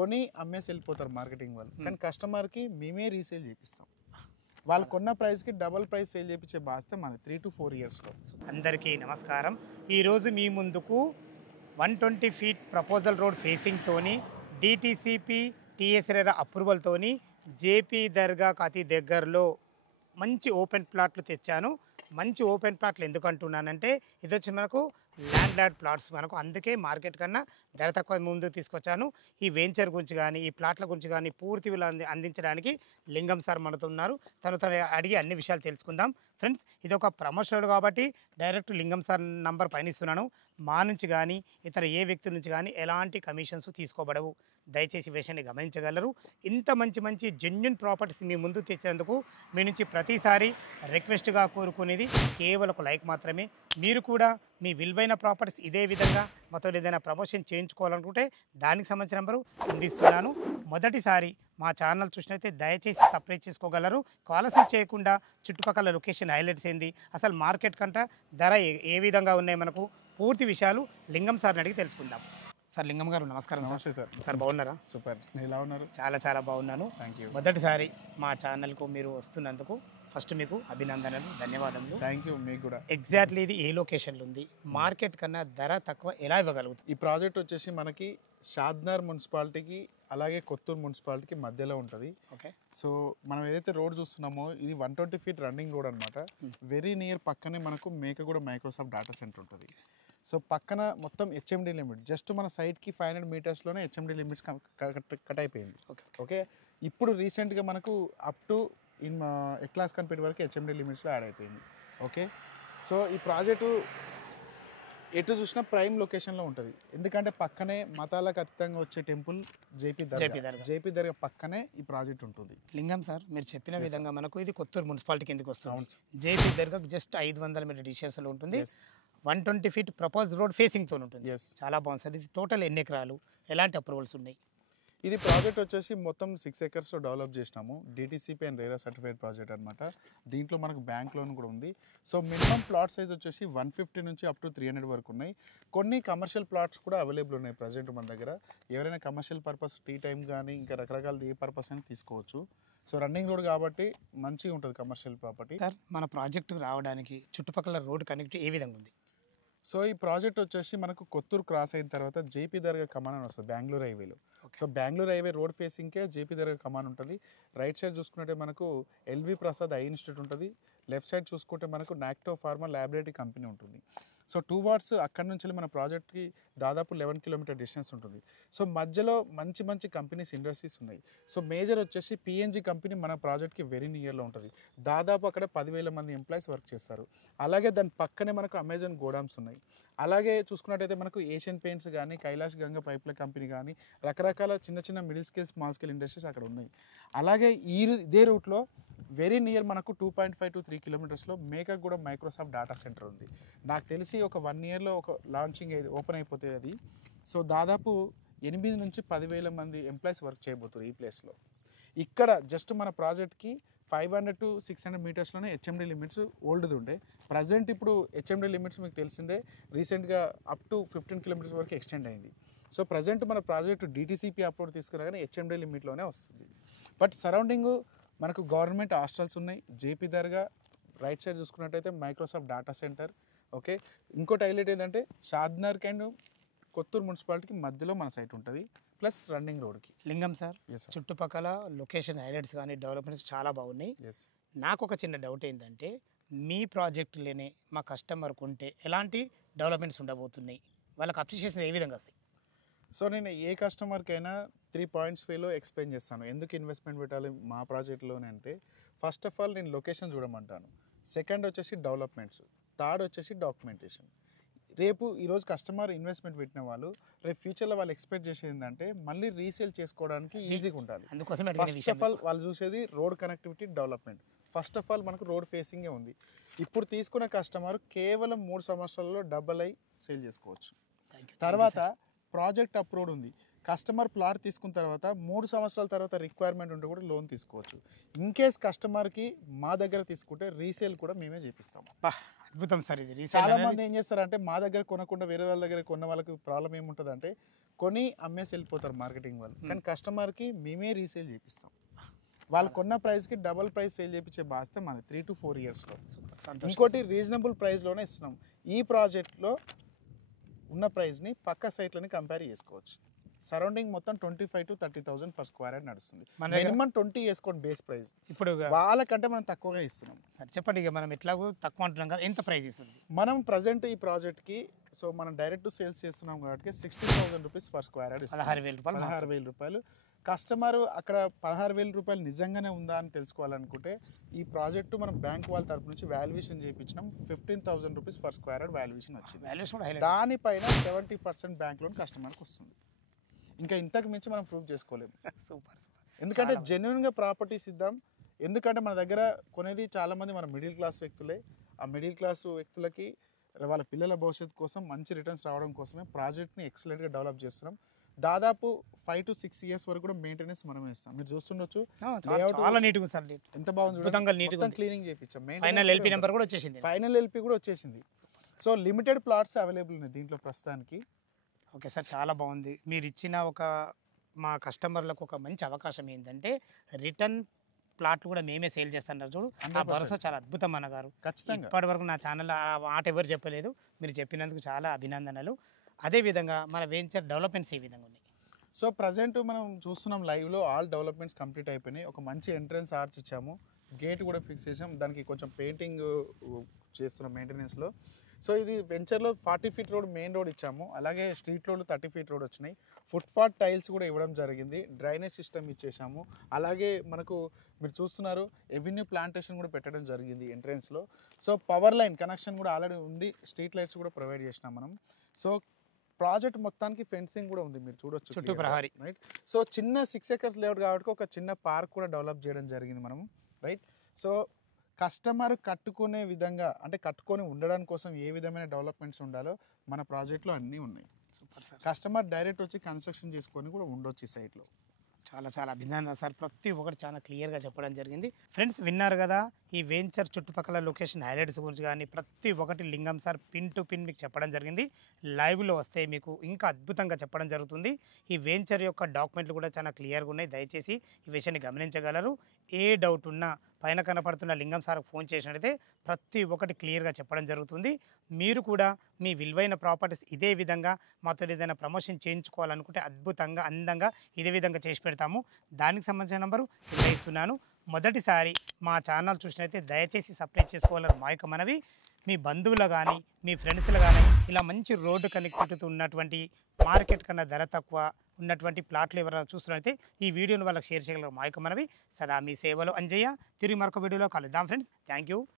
కొని అమ్మేసి వెళ్ళిపోతారు మార్కెటింగ్ వాళ్ళు, కానీ కస్టమర్కి మేమే రీసేల్ చేపిస్తాం. వాళ్ళు కొన్న ప్రైస్కి డబల్ ప్రైస్ సేల్ చేయించే బాధ్యత మనది 3 to 4 yearsలో. అందరికీ నమస్కారం. ఈరోజు మీ ముందుకు 120 feet ప్రపోజల్ రోడ్ ఫేసింగ్తోని డిటిసిపి టిఎస్ఆర్ అప్రూవల్తోని జేపీ దర్గాకు అతి దగ్గరలో మంచి ఓపెన్ ప్లాట్లు తెచ్చాను. మంచి ఓపెన్ ప్లాట్లు ఎందుకు అంటున్నానంటే ఇది వచ్చి మనకు ల్యాండ్ ప్లాట్స్, మనకు అందుకే మార్కెట్ కన్నా ధర తక్కువ ముందు తీసుకొచ్చాను. ఈ వెంచర్ గురించి కానీ ఈ ప్లాట్ల గురించి కానీ పూర్తి విలువ అందించడానికి లింగం సార్ మనతో ఉన్నారు. తను అడిగి అన్ని విషయాలు తెలుసుకుందాం. ఫ్రెండ్స్, ఇది ఒక ప్రమోషన్ కాబట్టి డైరెక్ట్ లింగం సార్ నంబర్ పైన ఇస్తున్నాను. మా నుంచి కానీ ఇతర ఏ వ్యక్తి నుంచి కానీ ఎలాంటి కమిషన్స్ తీసుకోబడవు. దయచేసి విషయాన్ని గమనించగలరు. ఇంత మంచి జెన్యున్ ప్రాపర్టీస్ మీ ముందు తెచ్చేందుకు మీ నుంచి ప్రతిసారి రిక్వెస్ట్గా కోరుకునేది కేవలం ఒక లైక్ మాత్రమే. మీరు కూడా మీ విలువైన ప్రాపర్టీస్ ఇదే విధంగా మాతో ఏదైనా ప్రమోషన్ చేయించుకోవాలనుకుంటే దానికి సంబంధించిన నెంబరు అందిస్తున్నాను. మొదటిసారి మా ఛానల్ చూసినట్లయితే దయచేసి సబ్స్క్రైబ్ చేసుకోగలరు. ఆలస్యం చేయకుండా చుట్టుపక్కల లొకేషన్ హైలైట్స్ ఏంది, అసలు మార్కెట్ కంటే ధర ఏ విధంగా ఉన్నాయి, మనకు పూర్తి విషయాలు లింగం సార్ని అడిగి తెలుసుకుందాం. సార్, లింగం గారు నమస్కారం. నమస్తే సార్. సార్ బాగున్నారా? సూపర్. మీరు ఎలా ఉన్నారు? చాలా బాగున్నాను. Thank you. మొదటిసారి మా ఛానల్కు మీరు వస్తున్నందుకు ఫస్ట్ మీకు అభినందనలు, ధన్యవాదములు. Thank you. మీకు కూడా. ఎగ్జాక్ట్లీ ఇది ఏ లొకేషన్లో ఉంది, మార్కెట్ కన్నా ధర తక్కువ ఎలా ఇవ్వగలుగుతుంది? ఈ ప్రాజెక్ట్ వచ్చేసి మనకి షాద్నగర్ మున్సిపాలిటీకి అలాగే కొత్తూరు మున్సిపాలిటీకి మధ్యలో ఉంటుంది. ఓకే. సో మనం ఏదైతే రోడ్ చూస్తున్నామో ఇది 120 feet రన్నింగ్ రోడ్ అనమాట. వెరీ నియర్ పక్కనే మనకు మేకగూడ మైక్రోసాఫ్ట్ డేటా సెంటర్ ఉంటుంది. సో పక్కన మొత్తం హెచ్ఎండి లిమిట్, జస్ట్ మన సైట్కి 500 meters హెచ్ఎండి లిమిట్స్ కట్ అయిపోయింది. ఓకే. ఇప్పుడు రీసెంట్గా మనకు అప్ టు ఎక్లాస్ కన్పేట్ వరకు హెచ్ఎండి లిమిట్స్లో యాడ్ అయిపోయింది. ఓకే. సో ఈ ప్రాజెక్టు ఎటు చూసినా ప్రైమ్ లొకేషన్లో ఉంటుంది. ఎందుకంటే పక్కనే మతాలకు అతీతంగా వచ్చే టెంపుల్ జేపీ దర్గా పక్కనే ఈ ప్రాజెక్ట్ ఉంటుంది. లింగం సార్, మీరు చెప్పిన విధంగా మనకు ఇది కొత్తూరు మున్సిపాలిటీకి ఎందుకు వస్తుంది? జేపీ దర్గాకు జస్ట్ 500 meter డిస్టెన్స్లో ఉంటుంది. 120 feet ప్రపోజ్ రోడ్ ఫేసింగ్తో ఉంటుంది. చాలా బాగుంది సార్. ఇది టోటల్ ఎన్ని ఎకరాలు, ఎలాంటి అప్రూవల్స్ ఉన్నాయి? ఇది ప్రాజెక్ట్ వచ్చేసి మొత్తం 6 acres డెవలప్ చేసినాము. DTCP and RERA certified project అనమాట. దీంట్లో మనకు బ్యాంక్ లోన్ కూడా ఉంది. సో మినిమం ప్లాట్ సైజ్ వచ్చేసి 150 నుంచి అప్ టు 300 వరకు ఉన్నాయి. కొన్ని కమర్షియల్ ప్లాట్స్ కూడా అవైలబుల్ ఉన్నాయి ప్రజెంట్ మన దగ్గర. ఎవరైనా కమర్షియల్ పర్పస్, టీ టైం కానీ ఇంకా రకరకాల ఏ పర్పస్ అయినా తీసుకోవచ్చు. సో రన్నింగ్ రోడ్ కాబట్టి మంచిగా ఉంటుంది కమర్షియల్ ప్రాపర్టీ. సార్, మన ప్రాజెక్టుకు రావడానికి చుట్టుపక్కల రోడ్ కనెక్ట్ ఏ విధంగా ఉంది? సో ఈ ప్రాజెక్ట్ వచ్చేసి మనకు కొత్తూరు క్రాస్ అయిన తర్వాత జేపీ దర్గా కమాన్ అని వస్తుంది బెంగళూరు హైవేలో. సో బెంగళూరు హైవే రోడ్ ఫేసింగ్కే జేపీ దర్గా కమాన్ ఉంటుంది. రైట్ సైడ్ చూసుకుంటే మనకు ఎల్వి ప్రసాద్ ఐ ఇన్స్టిట్యూట్ ఉంటుంది. లెఫ్ట్ సైడ్ చూసుకుంటే మనకు నాక్టో ఫార్మా ల్యాబొరేటరీ కంపెనీ ఉంటుంది. సో 2 wards అక్కడి నుంచి మన ప్రాజెక్ట్కి దాదాపు 11 kilometer డిస్టెన్స్ ఉంటుంది. సో మధ్యలో మంచి కంపెనీస్, ఇండస్ట్రీస్ ఉన్నాయి. సో మేజర్ వచ్చేసి పిఎన్జీ కంపెనీ మన ప్రాజెక్ట్కి వెరీ నియర్లో ఉంటుంది. దాదాపు అక్కడ 10,000 మంది ఎంప్లాయీస్ వర్క్ చేస్తారు. అలాగే దాని పక్కనే మనకు అమెజాన్ గోడౌన్స్ ఉన్నాయి. అలాగే చూసుకున్నట్టయితే మనకు ఏషియన్ పెయింట్స్ కానీ, కైలాష్ గంగా పైప్ల కంపెనీ కానీ, రకరకాల చిన్న middle scale, small scale industries అక్కడ ఉన్నాయి. అలాగే ఇదే రూట్లో వెరీ నియర్ మనకు 2.5 to 3 kilometersలో మేకగూడ మైక్రోసాఫ్ట్ డేటా సెంటర్ ఉంది. నాకు తెలిసి ఒక 1 yearలో ఒక లాంచింగ్ ఓపెన్ అయిపోతుంది అది. సో దాదాపు 8 నుంచి 10,000 మంది ఎంప్లాయీస్ వర్క్ చేయబోతున్నారు ఈ ప్లేస్లో. ఇక్కడ జస్ట్ మన ప్రాజెక్ట్కి 500 to 600 metersలోనే హెచ్ఎండి లిమిట్స్ ఓల్డ్ది ఉండే. ప్రజెంట్ ఇప్పుడు హెచ్ఎండి లిమిట్స్ మీకు తెలిసిందే, రీసెంట్గా అప్ టు 15 kilometers వరకు ఎక్స్టెండ్ అయింది. సో ప్రజెంట్ మన ప్రాజెక్ట్ డిటిసిపి అప్లోడ్ తీసుకున్నా కానీ హెచ్ఎండి లిమిట్లోనే వస్తుంది. బట్ సరౌండింగ్ మనకు గవర్నమెంట్ హాస్టల్స్ ఉన్నాయి. జేపీ దర్గా రైట్ సైడ్ చూసుకున్నట్టయితే మైక్రోసాఫ్ట్ డేటా సెంటర్. ఓకే. ఇంకోటి హైలైట్ ఏంటంటే షాద్నగర్ అండ్ కొత్తూరు మున్సిపాలిటీకి మధ్యలో మన సైట్ ఉంటుంది, ప్లస్ రన్నింగ్ రోడ్కి. లింగం సార్, చుట్టుపక్కల లొకేషన్ హైలైట్స్ కానీ డెవలప్మెంట్స్ చాలా బాగున్నాయి. నాకు ఒక చిన్న డౌట్ ఏంటంటే మీ ప్రాజెక్టులోనే మా కస్టమర్ కొంటే ఎలాంటి డెవలప్మెంట్స్ ఉండబోతున్నాయి, వాళ్ళకి అప్రిషియేషన్ ఏ విధంగా వస్తాయి? సో నేను ఏ కస్టమర్కైనా 3 points వేలో ఎక్స్ప్లెయిన్ చేస్తాను ఎందుకు ఇన్వెస్ట్మెంట్ పెట్టాలి మా ప్రాజెక్ట్లోనే అంటే, ఫస్ట్ ఆఫ్ ఆల్ నేను లొకేషన్ చూడమంటాను, సెకండ్ వచ్చేసి డెవలప్మెంట్స్, థర్డ్ వచ్చేసి డాక్యుమెంటేషన్. రేపు ఈరోజు కస్టమర్ ఇన్వెస్ట్మెంట్ పెట్టిన వాళ్ళు రేపు ఫ్యూచర్లో వాళ్ళు ఎక్స్పెక్ట్ చేసేది ఏంటంటే మళ్ళీ రీసేల్ చేసుకోవడానికి ఈజీగా ఉండాలి. ఫస్ట్ ఆఫ్ ఆల్ వాళ్ళు చూసేది road connectivity, development. First of all మనకు రోడ్ ఫేసింగే ఉంది. ఇప్పుడు తీసుకున్న కస్టమర్ కేవలం 3 సంవత్సరాల్లో డబల్ అయి సేల్ చేసుకోవచ్చు. తర్వాత ప్రాజెక్ట్ అప్రూవ్డ్ ఉంది. కస్టమర్ ప్లాట్ తీసుకున్న తర్వాత 3 సంవత్సరాల తర్వాత రిక్వైర్మెంట్ ఉంటే కూడా లోన్ తీసుకోవచ్చు. ఇన్ కేస్ కస్టమర్కి మా దగ్గర తీసుకుంటే రీసేల్ కూడా మేమే చేపిస్తాం. అద్భుతం సార్. ఇది చాలా మంది ఏం చేస్తారంటే మా దగ్గర కొనకుండా వేరే వాళ్ళ దగ్గర కొన్న వాళ్ళకి ప్రాబ్లం ఏముంటుంది అంటే కొని అమ్మేసి వెళ్ళిపోతారు మార్కెటింగ్ వాళ్ళు, కానీ కస్టమర్కి మేమే రీసేల్ చేపిస్తాం. వాళ్ళు కొన్న ప్రైస్కి డబల్ ప్రైస్ సేల్ చేయించే బాధ్యత మనది 3 to 4 ఇయర్స్లో. ఇంకోటి రీజనబుల్ ప్రైస్లోనే ఇస్తున్నాం. ఈ ప్రాజెక్ట్లో ఉన్న ప్రైస్ని పక్క సైట్లని కంపేర్ చేసుకోవచ్చు. సరౌండింగ్ మొత్తం 25,000 to 30,000 ఫర్ స్క్వేర్ యార్డ్ నడుస్తుంది. మినిమం 20 వేసుకోండి బేస్ ప్రైస్. ఇప్పుడు వాళ్ళకంటే మనం తక్కువగా ఇస్తున్నాం. సరే చెప్పండి, ఇక మనం ఎట్లాగో తక్కువ అంటున్నాం కదా, ఎంత ప్రైస్ ఇస్తుంది? మనం ప్రజెంట్ ఈ ప్రాజెక్ట్కి మనం డైరెక్ట్ సేల్స్ చేస్తున్నాం కాబట్టి 16,000 రూపీస్ ఫర్ స్క్వేర్ యార్డ్. 16,000 రూపాయలు. కస్టమర్ అక్కడ 16,000 రూపాయలు నిజంగానే ఉందా అని తెలుసుకోవాలనుకుంటే ఈ ప్రాజెక్టు మనం బ్యాంక్ వాళ్ళ తరపు నుంచి వాల్యుయేషన్ చేయించినాం. 15,000 rupees for square yard valuation వచ్చింది. దానిపైన 70% బ్యాంక్ లోన్ కస్టమర్కి వస్తుంది. ఇంకా ఇంతకు మించి మనం ప్రూవ్ చేసుకోలేము. సూపర్. ఎందుకంటే జెన్యున్గా ప్రాపర్టీస్ ఇద్దాం. ఎందుకంటే మన దగ్గర కొనేది చాలామంది మన మిడిల్ క్లాస్ వ్యక్తులే. ఆ మిడిల్ క్లాస్ వ్యక్తులకి వాళ్ళ పిల్లల భవిష్యత్తు కోసం మంచి రిటర్న్స్ రావడం కోసమే ప్రాజెక్ట్ని ఎక్సలెంట్గా డెవలప్ చేస్తున్నాం. దాదాపు 5 to 6 ఇయర్స్ వరకు కూడా మెయింటెనెన్స్ మనమే ఇస్తాం. మీరు చూస్తుండొచ్చు చాలా నీట్గా సార్, ఎంత బాగుంది. క్లీనింగ్ చేయించాం. ఫైనల్ ఎల్పి నెంబర్ కూడా వచ్చేసింది. ఫైనల్ ఎల్పి కూడా వచ్చేసింది. సో లిమిటెడ్ ప్లాట్స్ అవైలబుల్ ఉన్నాయి దీంట్లో ప్రస్తుతానికి. ఓకే సార్, చాలా బాగుంది. మీరు ఇచ్చిన మా కస్టమర్లకు ఒక మంచి అవకాశం ఏంటంటే రిటర్న్ ప్లాట్ కూడా మేమే సేల్ చేస్తున్నారు. చూడు, ఆ భరోసా చాలా అద్భుతం అన్నగారు. ఖచ్చితంగా ఇప్పటి వరకు నా ఛానల్ ఆ మాట ఎవరు చెప్పలేదు. మీరు చెప్పినందుకు చాలా అభినందనలు. అదేవిధంగా మన వెంచర్ డెవలప్మెంట్స్ ఏ విధంగా ఉన్నాయి? సో ప్రజెంట్ మనం చూస్తున్నాం లైవ్లో ఆల్ డెవలప్మెంట్స్ కంప్లీట్ అయిపోయినాయి. ఒక మంచి ఎంట్రన్స్ ఆర్చ్ ఇచ్చాము, గేట్ కూడా ఫిక్స్ చేసాం. దానికి కొంచెం పెయింటింగ్ చేస్తున్నాం మెయింటెనెన్స్లో. సో ఇది వెంచర్లో 40 feet రోడ్ మెయిన్ రోడ్ ఇచ్చాము. అలాగే స్ట్రీట్ రోడ్లు 30 feet రోడ్ వచ్చినాయి. ఫుట్పాత్ టైల్స్ కూడా ఇవ్వడం జరిగింది. డ్రైనేజ్ సిస్టమ్ ఇచ్చేసాము. అలాగే మనకు మీరు చూస్తున్నారు ఎవెన్యూ ప్లాంటేషన్ కూడా పెట్టడం జరిగింది ఎంట్రన్స్లో. సో పవర్ లైన్ కనెక్షన్ కూడా ఆల్రెడీ ఉంది. స్ట్రీట్ లైట్స్ కూడా ప్రొవైడ్ చేసినాం మనం. సో ప్రాజెక్ట్ మొత్తానికి ఫెన్సింగ్ కూడా ఉంది, మీరు చూడొచ్చు చుట్టూ ప్రహరీ. రైట్. సో చిన్న 6 acres లేఅవుట్ కాబట్టి ఒక చిన్న పార్క్ కూడా డెవలప్ చేయడం జరిగింది మనం. రైట్. సో కస్టమర్ కట్టుకునే విధంగా, అంటే కట్టుకొని ఉండడానికి కోసం ఏ విధమైన డెవలప్మెంట్స్ ఉండాలో మన ప్రాజెక్ట్లో అన్నీ ఉన్నాయి. Super sir. కస్టమర్ డైరెక్ట్ వచ్చి కన్స్ట్రక్షన్ చేసుకొని కూడా ఉండొచ్చు ఈ సైట్లో. చాలా అభినందన సార్, ప్రతి ఒక్కటి చాలా క్లియర్గా చెప్పడం జరిగింది. ఫ్రెండ్స్ విన్నారు కదా, ఈ వెంచర్ చుట్టుపక్కల లొకేషన్ హైలైట్స్ గురించి కానీ ప్రతి ఒక్కటి లింగం సార్ పిన్ టు పిన్ మీకు చెప్పడం జరిగింది. లైవ్లో వస్తే మీకు ఇంకా అద్భుతంగా చెప్పడం జరుగుతుంది. ఈ వెంచర్ యొక్క డాక్యుమెంట్లు కూడా చాలా క్లియర్గా ఉన్నాయి. దయచేసి ఈ విషయాన్ని గమనించగలరు. ఏ డౌట్ ఉన్నా పైన కనపడుతున్న లింగం సార్కు ఫోన్ చేసినట్టయితే ప్రతి ఒక్కటి క్లియర్గా చెప్పడం జరుగుతుంది. మీరు కూడా మీ విలువైన ప్రాపర్టీస్ ఇదే విధంగా మాతో ఏదైనా ప్రమోషన్ చేయించుకోవాలనుకుంటే అద్భుతంగా అందంగా ఇదే విధంగా చేసి పెడతాము. దానికి సంబంధించిన నంబరు ఇలా ఇస్తున్నాను. మొదటిసారి మా ఛానల్ చూసినట్టయితే దయచేసి సబ్స్క్రైబ్ చేసుకోవాలని మా యొక్క మనవి. మీ బంధువులు కానీ మీ ఫ్రెండ్స్లు కానీ ఇలా మంచి రోడ్డు కనెక్టివిటీతో ఉన్నటువంటి మార్కెట్ కన్నా ధర తక్కువ ఉన్నటువంటి ప్లాట్లు ఎవరైనా చూస్తున్నట్లయితే ఈ వీడియోని వాళ్ళకి షేర్ చేయగలరు మా యొక్క మనవి. సదా మీ సేవలో అంజయ్య. తిరిగి మరొక వీడియోలో కలుద్దాం ఫ్రెండ్స్. Thank you.